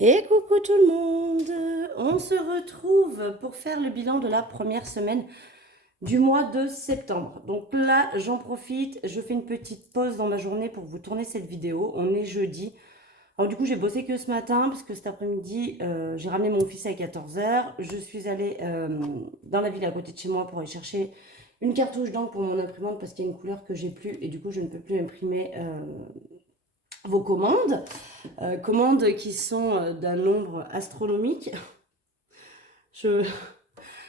Et coucou tout le monde! On se retrouve pour faire le bilan de la première semaine du mois de septembre. Donc là, j'en profite, je fais une petite pause dans ma journée pour vous tourner cette vidéo. On est jeudi. Alors du coup, j'ai bossé que ce matin parce que cet après-midi, j'ai ramené mon fils à 14 heures. Je suis allée dans la ville à côté de chez moi pour aller chercher une cartouche d'encre pour mon imprimante parce qu'il y a une couleur que j'ai plus et du coup, je ne peux plus imprimer vos commandes. Commandes qui sont d'un nombre astronomique. Je,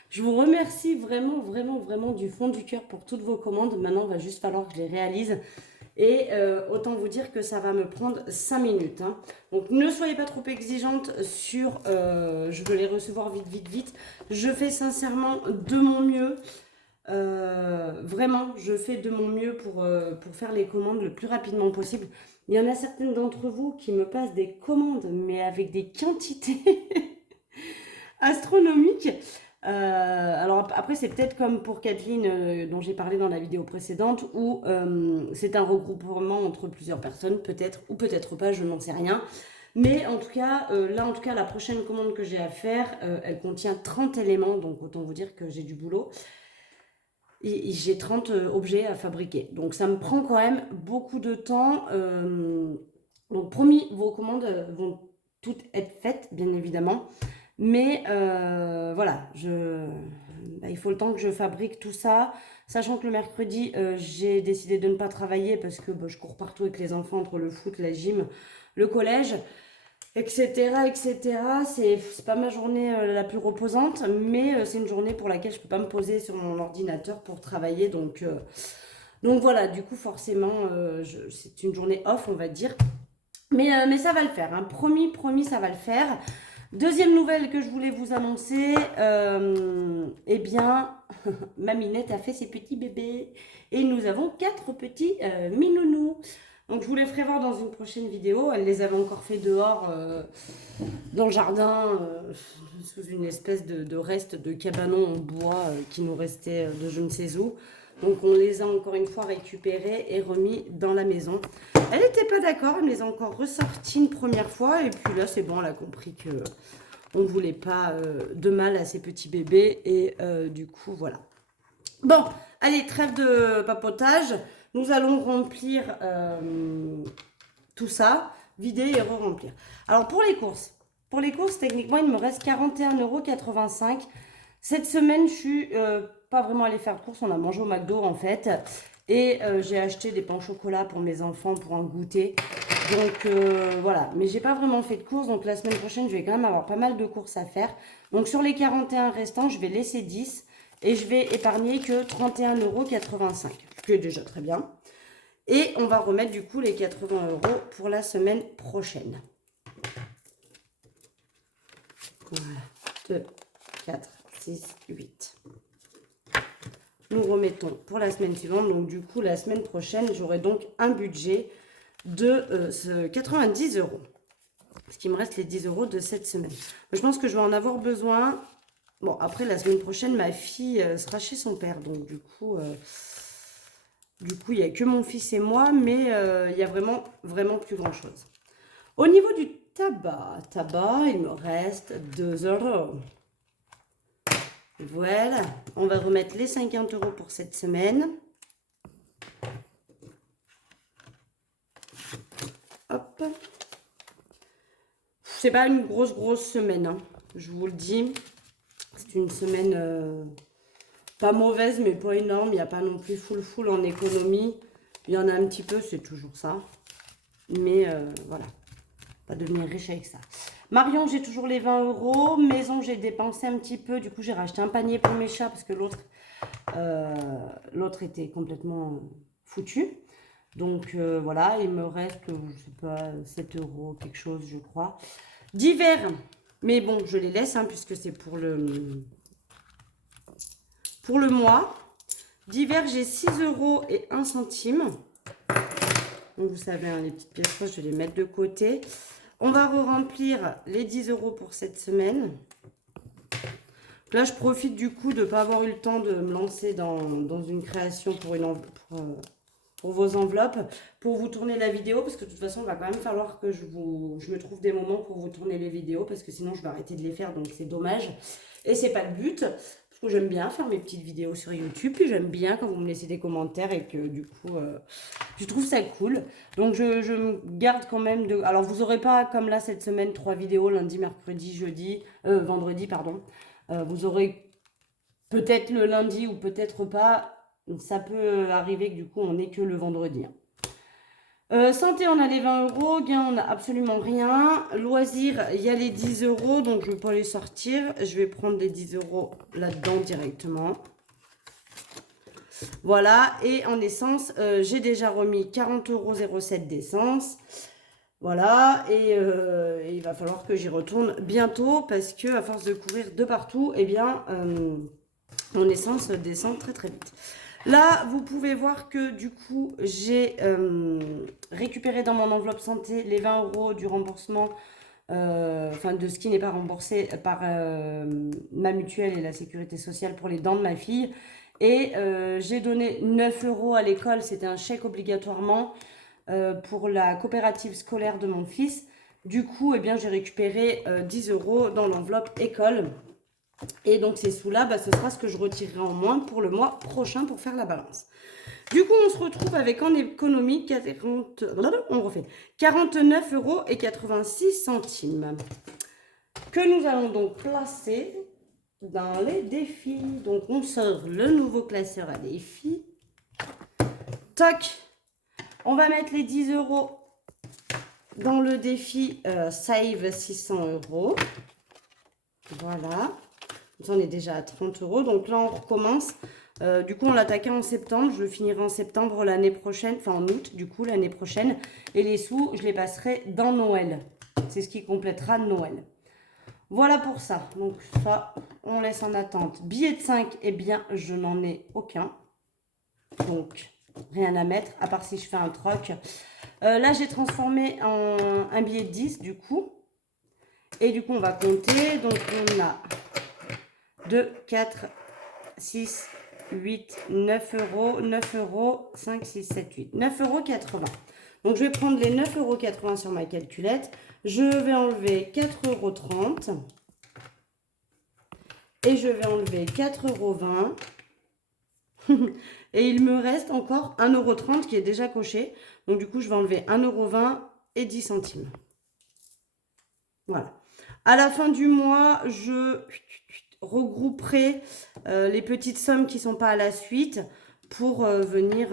je vous remercie vraiment, vraiment, vraiment du fond du cœur pour toutes vos commandes. Maintenant, il va juste falloir que je les réalise. Et autant vous dire que ça va me prendre 5 minutes. Hein. Donc ne soyez pas trop exigeante sur je veux les recevoir vite, vite, vite. Je fais sincèrement de mon mieux. Vraiment, je fais de mon mieux pour faire les commandes le plus rapidement possible. Il y en a certaines d'entre vous qui me passent des commandes, mais avec des quantités astronomiques. Alors après, c'est peut-être comme pour Kathleen, dont j'ai parlé dans la vidéo précédente, où c'est un regroupement entre plusieurs personnes, peut-être ou peut-être pas, je n'en sais rien. Mais en tout cas, là, en tout cas, la prochaine commande que j'ai à faire, elle contient 30 éléments, donc autant vous dire que j'ai du boulot. Et j'ai 30 objets à fabriquer. Donc ça me prend quand même beaucoup de temps. Donc promis, vos commandes vont toutes être faites, bien évidemment. Mais voilà, il faut le temps que je fabrique tout ça. Sachant que le mercredi, j'ai décidé de ne pas travailler parce que je cours partout avec les enfants entre le foot, la gym, le collège, etc. etc. C'est pas ma journée la plus reposante, mais c'est une journée pour laquelle je peux pas me poser sur mon ordinateur pour travailler. Donc voilà, du coup, forcément, c'est une journée off, on va dire. Mais ça va le faire, hein. Promis, promis, ça va le faire. Deuxième nouvelle que je voulais vous annoncer, eh bien, ma Minette a fait ses petits bébés et nous avons 4 petits minounous. Donc je vous les ferai voir dans une prochaine vidéo. Elle les avait encore fait dehors dans le jardin, sous une espèce de reste de cabanon en bois qui nous restait de je ne sais où. Donc on les a encore une fois récupérés et remis dans la maison. Elle n'était pas d'accord, elle me les a encore ressortis une première fois. Et puis là c'est bon, elle a compris que on ne voulait pas de mal à ces petits bébés. Et du coup voilà. Bon, allez, trêve de papotage. Nous allons remplir tout ça, vider et re-remplir. Alors pour les courses, techniquement, il me reste 41,85 €. Cette semaine, je suis pas vraiment allée faire de courses. On a mangé au McDo en fait. Et j'ai acheté des pains au chocolat pour mes enfants pour un goûter. Donc voilà, mais j'ai pas vraiment fait de courses. Donc la semaine prochaine, je vais quand même avoir pas mal de courses à faire. Donc sur les 41 restants, je vais laisser 10 et je vais épargner que 31,85 €, ce qui est déjà très bien. Et on va remettre du coup les 80 € pour la semaine prochaine. Voilà, 2, 4, 6, 8. Nous remettons pour la semaine suivante. Donc du coup, la semaine prochaine, j'aurai donc un budget de 90 €. Parce qu'il me reste les 10 € de cette semaine. Je pense que je vais en avoir besoin. Bon, après, la semaine prochaine, ma fille sera chez son père. Donc du coup, il n'y a que mon fils et moi. Mais il n'y a vraiment, vraiment plus grand-chose. Au niveau du tabac, il me reste 2 €. Voilà, on va remettre les 50 € pour cette semaine. Hop. C'est pas une grosse semaine, hein. Je vous le dis. C'est une semaine pas mauvaise, mais pas énorme. Il n'y a pas non plus full en économie. Il y en a un petit peu, c'est toujours ça. Mais voilà, pas devenir riche avec ça. Marion, j'ai toujours les 20 €. Maison, j'ai dépensé un petit peu. Du coup, j'ai racheté un panier pour mes chats parce que l'autre était complètement foutu. Donc voilà, il me reste, je sais pas, 7 € quelque chose, je crois. Divers, mais bon, je les laisse hein, puisque c'est pour le mois. Divers, j'ai 6 € et 1 centime. Donc vous savez, hein, les petites pièces, je vais les mettre de côté. On va re-remplir les 10 € pour cette semaine. Là, je profite du coup de ne pas avoir eu le temps de me lancer dans une création pour sur vos enveloppes pour vous tourner la vidéo, parce que de toute façon, il va quand même falloir que je me trouve des moments pour vous tourner les vidéos, parce que sinon, je vais arrêter de les faire, donc c'est dommage. Et c'est pas le but, parce que j'aime bien faire mes petites vidéos sur YouTube, puis j'aime bien quand vous me laissez des commentaires et que du coup, je trouve ça cool. Donc, je me garde quand même de... Alors, vous aurez pas, comme là, cette semaine, 3 vidéos, lundi, mercredi, jeudi, vendredi, pardon. Vous aurez peut-être le lundi ou peut-être pas. Ça peut arriver que du coup on n'ait que le vendredi. Santé, on a les 20 euros. Gain, on n'a absolument rien. Loisirs, il y a les 10 euros. Donc je ne vais pas les sortir. Je vais prendre les 10 euros là-dedans directement. Voilà. Et en essence, j'ai déjà remis 40,07 € d'essence. Voilà. Et il va falloir que j'y retourne bientôt. Parce que à force de courir de partout, eh bien, mon essence descend très très vite. Là, vous pouvez voir que du coup, j'ai récupéré dans mon enveloppe santé les 20 euros du remboursement, enfin de ce qui n'est pas remboursé par ma mutuelle et la sécurité sociale pour les dents de ma fille. Et j'ai donné 9 euros à l'école, c'était un chèque obligatoirement pour la coopérative scolaire de mon fils. Du coup, eh bien, j'ai récupéré 10 euros dans l'enveloppe école. Et donc ces sous-là, bah, ce sera ce que je retirerai en moins pour le mois prochain pour faire la balance. Du coup, on se retrouve avec en économie 49,86 €, que nous allons donc placer dans les défis. Donc on sort le nouveau classeur à défis. Toc. On va mettre les 10 euros dans le défi Save 600 €. Voilà. On est déjà à 30 euros. Donc là, on recommence. Du coup, on l'attaquait en septembre. Je le finirai en septembre l'année prochaine. Enfin, en août, du coup, l'année prochaine. Et les sous, je les passerai dans Noël. C'est ce qui complétera Noël. Voilà pour ça. Donc ça, on laisse en attente. Billet de 5, eh bien, je n'en ai aucun. Donc, rien à mettre, à part si je fais un troc. Là, j'ai transformé en un billet de 10, du coup. Et du coup, on va compter. Donc, on a 2, 4, 6, 8, 9 euros, 9 euros, 5, 6, 7, 8, 9,80 €. Donc, je vais prendre les 9,80 € sur ma calculette. Je vais enlever 4,30 € et je vais enlever 4,20 €. Et il me reste encore 1,30 € qui est déjà coché. Donc, du coup, je vais enlever 1,20 € et 10 centimes. Voilà. À la fin du mois, je regrouperai les petites sommes qui ne sont pas à la suite pour venir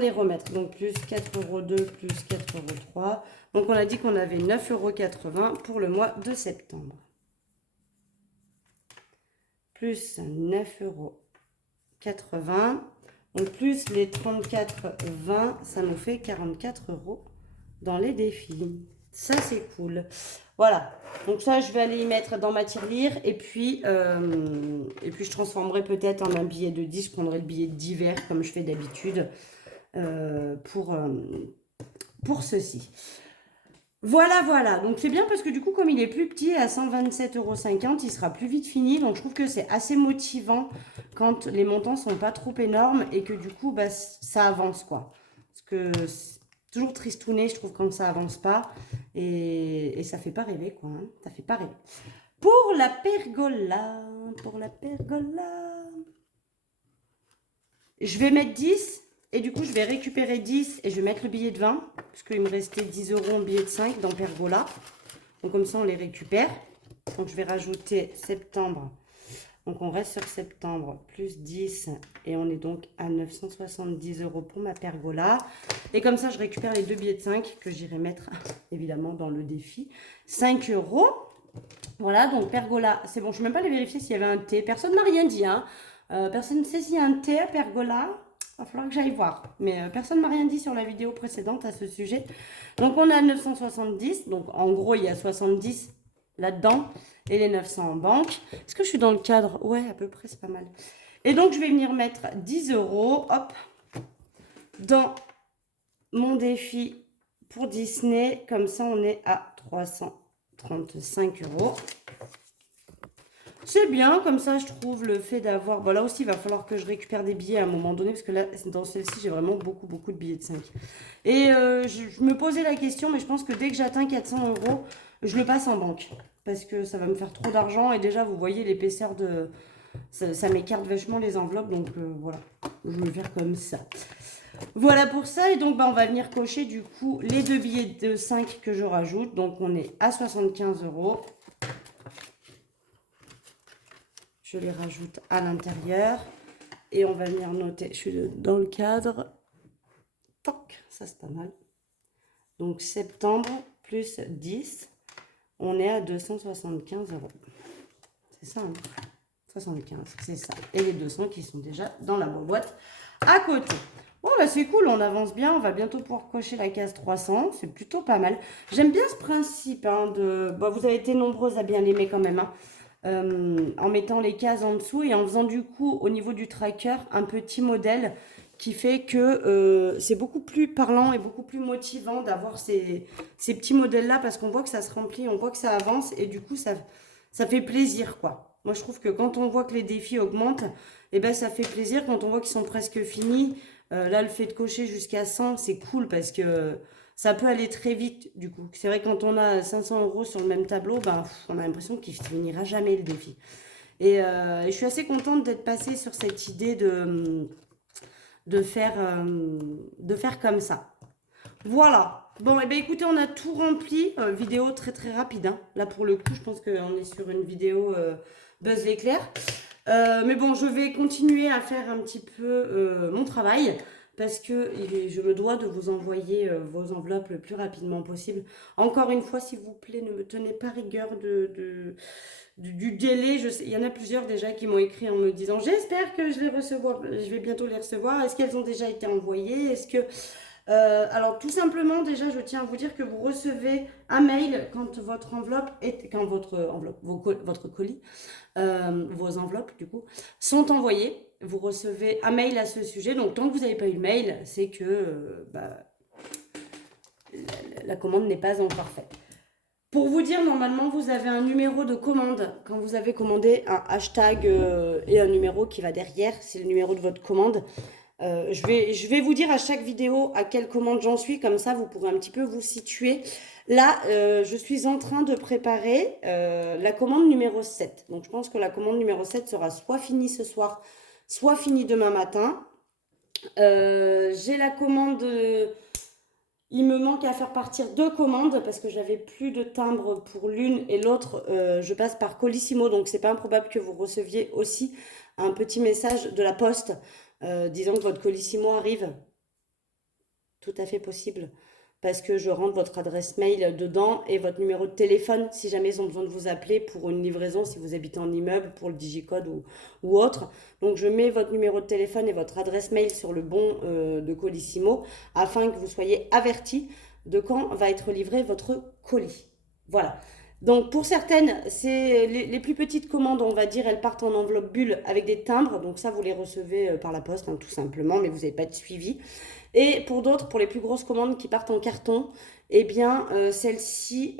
les remettre. Donc plus 4,02 € plus 4,03 €. Donc on a dit qu'on avait 9,80 € pour le mois de septembre. Plus 9,80 €. Donc plus les 34,20 €, ça nous fait 44 € dans les défis. Ça, c'est cool. Voilà. Donc ça, je vais aller y mettre dans ma tirelire. Et puis je transformerai peut-être en un billet de 10. Je prendrai le billet d'hiver comme je fais d'habitude pour ceci. Voilà, voilà. Donc c'est bien parce que du coup, comme il est plus petit, à 127,50 €, il sera plus vite fini. Donc je trouve que c'est assez motivant quand les montants sont pas trop énormes et que du coup, bah, ça avance, quoi. Parce que... toujours tristouné, je trouve, quand ça avance pas. Et ça fait pas rêver, quoi. Hein. Ça fait pas rêver. Pour la pergola. Je vais mettre 10. Et du coup, je vais récupérer 10. Et je vais mettre le billet de 20. Parce qu'il me restait 10 € en billet de 5 dans pergola. Donc comme ça, on les récupère. Donc je vais rajouter septembre. Donc on reste sur septembre, plus 10, et on est donc à 970 € pour ma pergola. Et comme ça, je récupère les deux billets de 5 que j'irai mettre, évidemment, dans le défi. 5 €. Voilà, donc pergola, c'est bon. Je ne vais même pas aller vérifier s'il y avait un thé. Personne ne m'a rien dit, hein. Personne ne sait s'il y a un thé à pergola. Il va falloir que j'aille voir. Mais personne ne m'a rien dit sur la vidéo précédente à ce sujet. Donc on a 970. Donc en gros, il y a 70 là-dedans. Et les 900 en banque. Est-ce que je suis dans le cadre? Ouais, à peu près, c'est pas mal. Et donc, je vais venir mettre 10 €, hop, dans mon défi pour Disney. Comme ça, on est à 335 €. C'est bien, comme ça, je trouve le fait d'avoir... Bon, là aussi, il va falloir que je récupère des billets à un moment donné, parce que là, dans celle-ci, j'ai vraiment beaucoup, beaucoup de billets de 5. Et je me posais la question, mais je pense que dès que j'atteins 400 euros, je le passe en banque. Parce que ça va me faire trop d'argent. Et déjà, vous voyez l'épaisseur de... Ça m'écarte vachement les enveloppes, donc voilà. Je vais le faire comme ça. Voilà pour ça. Et donc, bah, on va venir cocher, du coup, les deux billets de 5 que je rajoute. Donc, on est à 75 euros. Je les rajoute à l'intérieur. Et on va venir noter, je suis dans le cadre. Toc, ça c'est pas mal. Donc septembre plus 10, on est à 275 euros. C'est ça, hein, 75, c'est ça. Et les 200 qui sont déjà dans la boîte à côté. Bon, bah c'est cool, on avance bien. On va bientôt pouvoir cocher la case 300. C'est plutôt pas mal. J'aime bien ce principe, hein, de... Bon, vous avez été nombreuses à bien l'aimer quand même, hein. En mettant les cases en dessous et en faisant du coup au niveau du tracker un petit modèle qui fait que c'est beaucoup plus parlant et beaucoup plus motivant d'avoir ces petits modèles là parce qu'on voit que ça se remplit, on voit que ça avance et du coup ça fait plaisir quoi. Moi je trouve que quand on voit que les défis augmentent, et ben ça fait plaisir quand on voit qu'ils sont presque finis. Là le fait de cocher jusqu'à 100 c'est cool parce que ça peut aller très vite, du coup. C'est vrai, quand on a 500 euros sur le même tableau, ben, on a l'impression qu'il ne finira jamais le défi. Et je suis assez contente d'être passée sur cette idée de faire comme ça. Voilà. Bon, et bien écoutez, on a tout rempli. Vidéo très très rapide, hein. Là, pour le coup, je pense qu'on est sur une vidéo Buzz l'éclair. Mais bon, je vais continuer à faire un petit peu mon travail parce que je me dois de vous envoyer vos enveloppes le plus rapidement possible. Encore une fois, s'il vous plaît, ne me tenez pas rigueur du délai. Il y en a plusieurs déjà qui m'ont écrit en me disant j'espère que je vais bientôt les recevoir. Est-ce qu'elles ont déjà été envoyées? Est-ce que alors tout simplement déjà je tiens à vous dire que vous recevez un mail quand votre enveloppe est quand votre enveloppe votre colis vos enveloppes du coup sont envoyées. Vous recevez un mail à ce sujet. Donc tant que vous n'avez pas eu le mail, c'est que la commande n'est pas encore faite. Pour vous dire, normalement, vous avez un numéro de commande. Quand vous avez commandé un hashtag et un numéro qui va derrière, c'est le numéro de votre commande. Je vais vous dire à chaque vidéo à quelle commande j'en suis, comme ça vous pourrez un petit peu vous situer. Là, je suis en train de préparer la commande numéro 7. Donc je pense que la commande numéro 7 sera soit finie ce soir, soit finie demain matin. J'ai la commande... il me manque à faire partir deux commandes parce que j'avais plus de timbre pour l'une et l'autre, je passe par Colissimo. Donc c'est pas improbable que vous receviez aussi un petit message de la poste disant que votre Colissimo arrive. Tout à fait possible. Parce que je rentre votre adresse mail dedans et votre numéro de téléphone si jamais ils ont besoin de vous appeler pour une livraison, si vous habitez en immeuble, pour le digicode ou autre. Donc je mets votre numéro de téléphone et votre adresse mail sur le bon de Colissimo afin que vous soyez avertis de quand va être livré votre colis. Voilà. Donc pour certaines, c'est les plus petites commandes, on va dire, elles partent en enveloppe bulle avec des timbres. Donc ça, vous les recevez par la poste, hein, tout simplement, mais vous n'avez pas de suivi. Et pour d'autres, pour les plus grosses commandes qui partent en carton, eh bien, celles-ci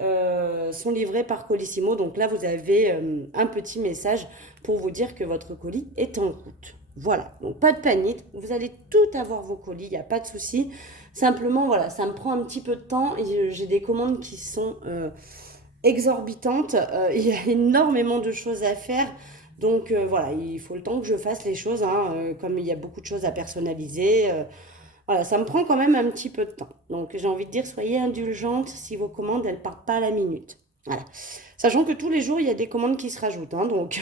sont livrées par Colissimo. Donc là, vous avez un petit message pour vous dire que votre colis est en route. Voilà, donc pas de panique, vous allez tout avoir vos colis, il n'y a pas de souci. Simplement, voilà, ça me prend un petit peu de temps et j'ai des commandes qui sont exorbitantes. Il y a énormément de choses à faire. Donc voilà, il faut le temps que je fasse les choses, hein, comme il y a beaucoup de choses à personnaliser. Voilà, ça me prend quand même un petit peu de temps. Donc j'ai envie de dire, soyez indulgentes si vos commandes, elles partent pas à la minute. Voilà. Sachant que tous les jours, il y a des commandes qui se rajoutent, hein, donc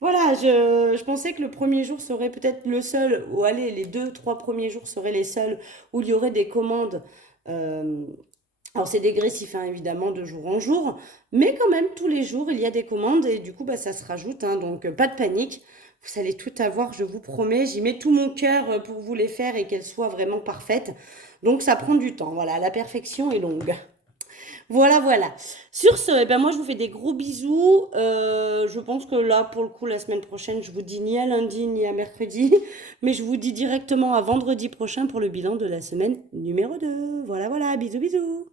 voilà, je pensais que le premier jour serait peut-être le seul, ou allez, les deux, trois premiers jours seraient les seuls où il y aurait des commandes. euh, alors c'est dégressif, hein, évidemment, de jour en jour, mais quand même, tous les jours, il y a des commandes et du coup, bah, ça se rajoute, hein, donc pas de panique. Vous allez tout avoir, je vous promets. J'y mets tout mon cœur pour vous les faire et qu'elles soient vraiment parfaites. Donc ça prend du temps. Voilà, la perfection est longue. Voilà, voilà. Sur ce, eh ben moi je vous fais des gros bisous. Je pense que là, pour le coup, la semaine prochaine, je vous dis ni à lundi ni à mercredi, mais je vous dis directement à vendredi prochain pour le bilan de la semaine numéro 2. Voilà, voilà, bisous, bisous.